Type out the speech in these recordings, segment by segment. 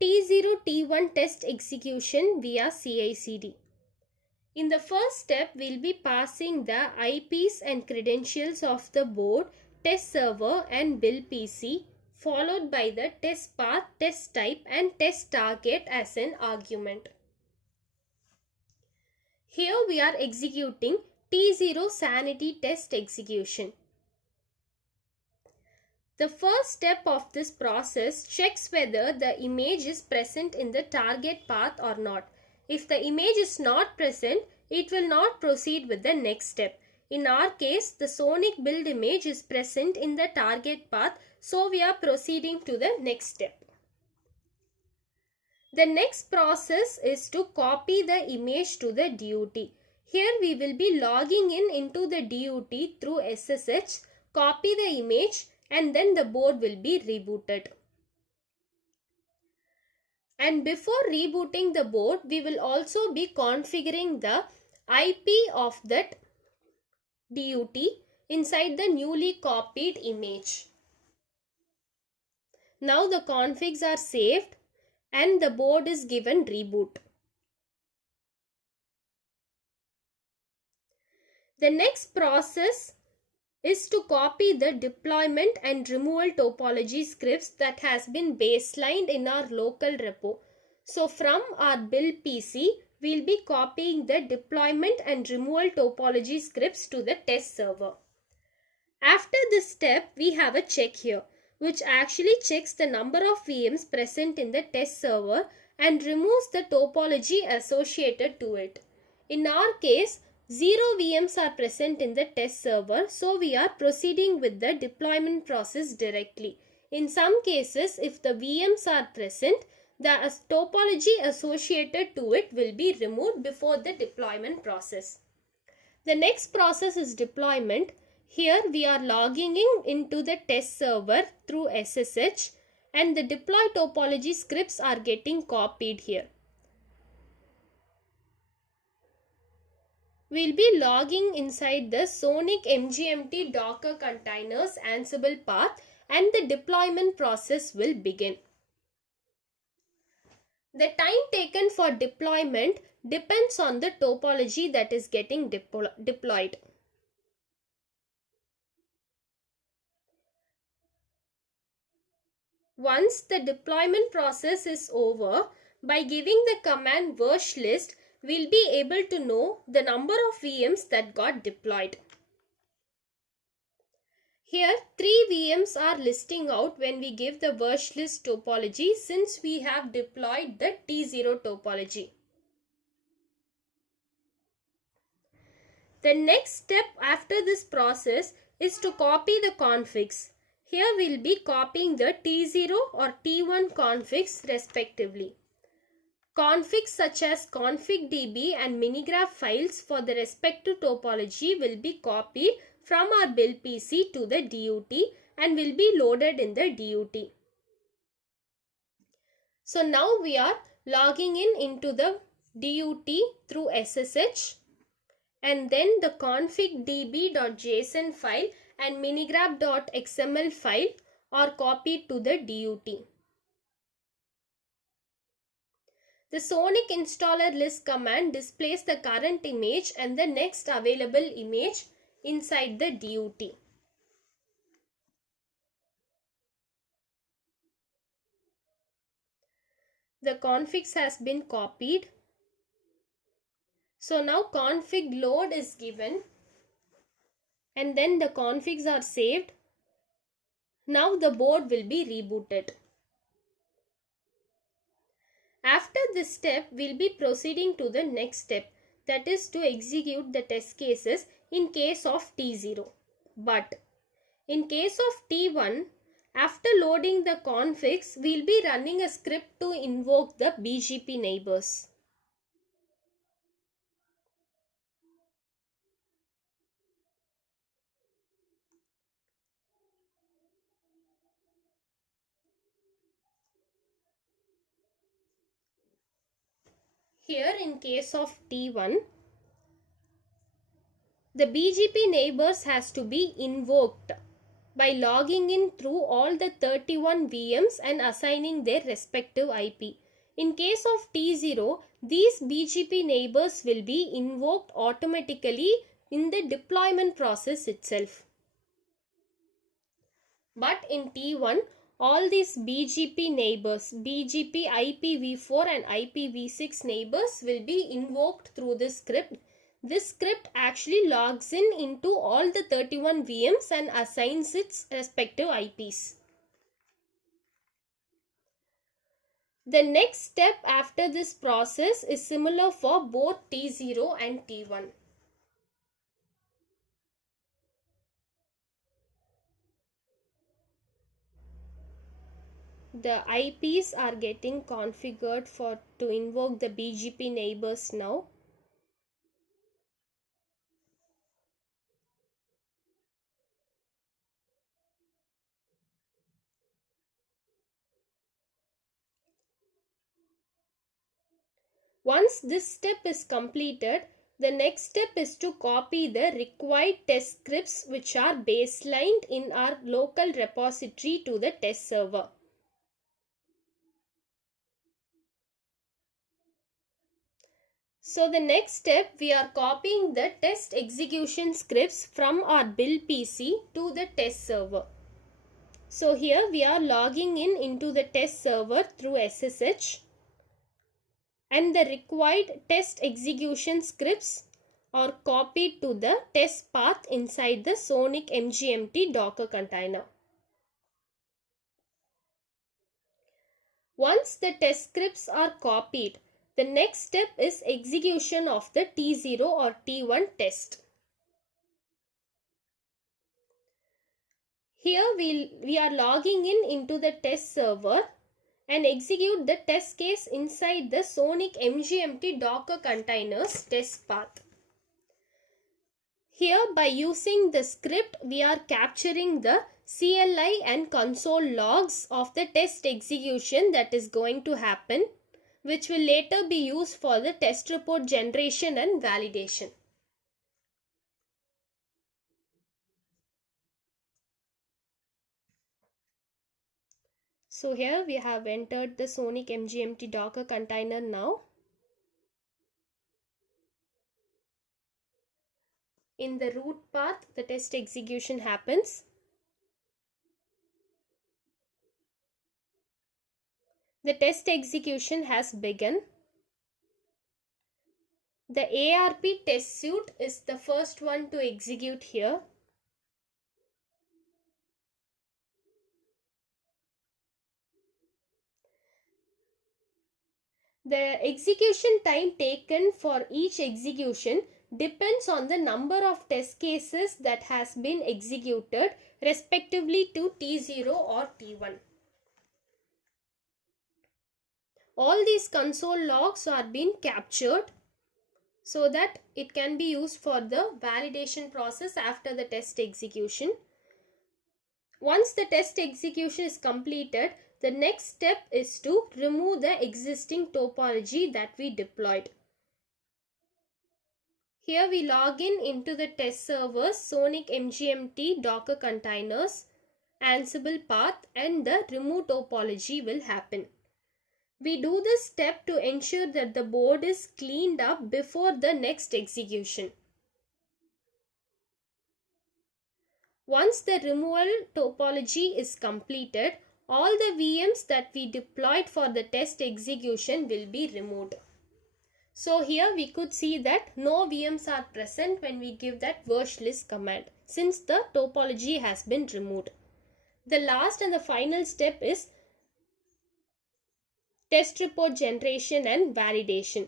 T0 T1 test execution via CI/CD. In the first step, we'll be passing the IPs and credentials of the board, test server and build PC, followed by the test path, test type and test target as an argument. Here we are executing T0 sanity test execution. The first step of this process checks whether the image is present in the target path or not. If the image is not present, it will not proceed with the next step. In our case, the Sonic build image is present in the target path, so we are proceeding to the next step. The next process is to copy the image to the DUT. Here we will be logging into the DUT through SSH, copy the image, and then the board will be rebooted. And before rebooting the board, we will also be configuring the IP of that DUT inside the newly copied image. Now the configs are saved and the board is given reboot. The next process is to copy the deployment and removal topology scripts that has been baselined in our local repo. So from our build PC, we'll be copying the deployment and removal topology scripts to the test server. After this step, we have a check here, which actually checks the number of VMs present in the test server and removes the topology associated to it. In our case, 0 VMs are present in the test server, so we are proceeding with the deployment process directly. In some cases, if the VMs are present, the topology associated to it will be removed before the deployment process. The next process is deployment. Here we are logging into the test server through SSH and the deploy topology scripts are getting copied here. We'll be logging inside the Sonic MGMT Docker containers Ansible path and the deployment process will begin. The time taken for deployment depends on the topology that is getting deployed. Once the deployment process is over, by giving the command version list, we'll be able to know the number of VMs that got deployed. Here 3 VMs are listing out when we give the version list topology since we have deployed the T0 topology. The next step after this process is to copy the configs. Here we'll be copying the T0 or T1 configs respectively. Configs such as config.db and minigraph files for the respective topology will be copied from our build PC to the DUT and will be loaded in the DUT. So now we are logging into the DUT through SSH and then the config.db.json file and minigraph.xml file are copied to the DUT. The Sonic installer list command displays the current image and the next available image inside the DUT. The configs has been copied. So now config load is given and then the configs are saved. Now the board will be rebooted. After this step, we'll be proceeding to the next step, that is to execute the test cases in case of T0. But in case of T1, after loading the configs, we'll be running a script to invoke the BGP neighbors. Here in case of T1, the BGP neighbors has to be invoked. by logging in through all the 31 VMs and assigning their respective IP. In case of T0, these BGP neighbors will be invoked automatically in the deployment process itself. But in T1, all these BGP neighbors, BGP IPv4 and IPv6 neighbors will be invoked through this script. This script actually logs in into all the 31 VMs and assigns its respective IPs. The next step after this process is similar for both T0 and T1. The IPs are getting configured to invoke the BGP neighbors now. Once this step is completed, the next step is to copy the required test scripts which are baselined in our local repository to the test server. So the next step, we are copying the test execution scripts from our build PC to the test server. So here we are logging in into the test server through SSH, and the required test execution scripts are copied to the test path inside the Sonic MGMT Docker container. Once the test scripts are copied, the next step is execution of the T0 or T1 test. Here we are logging in into the test server and execute the test case inside the Sonic MGMT Docker containers test path. Here, by using the script, we are capturing the CLI and console logs of the test execution that is going to happen, which will later be used for the test report generation and validation. So here we have entered the Sonic MGMT Docker container now. In the root path, the test execution happens. The test execution has begun. The ARP test suite is the first one to execute here. The execution time taken for each execution depends on the number of test cases that has been executed respectively to T0 or T1. All these console logs are being captured so that it can be used for the validation process after the test execution. Once the test execution is completed, the next step is to remove the existing topology that we deployed. Here we log in into the test servers, Sonic MGMT Docker containers, Ansible path, and the remove topology will happen. We do this step to ensure that the board is cleaned up before the next execution. Once the removal topology is completed, all the VMs that we deployed for the test execution will be removed. So here we could see that no VMs are present when we give that virtualist command, since the topology has been removed. The last and the final step is test report generation and validation.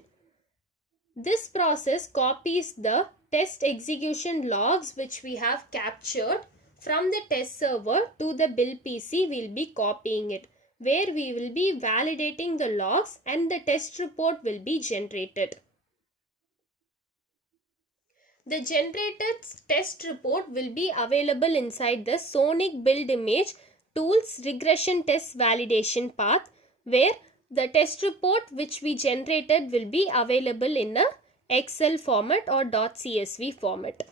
This process copies the test execution logs which we have captured from the test server to the build PC. We'll be copying it, where we will be validating the logs and the test report will be generated. The generated test report will be available inside the Sonic build image tools regression test validation path, where the test report which we generated will be available in a Excel format or .csv format.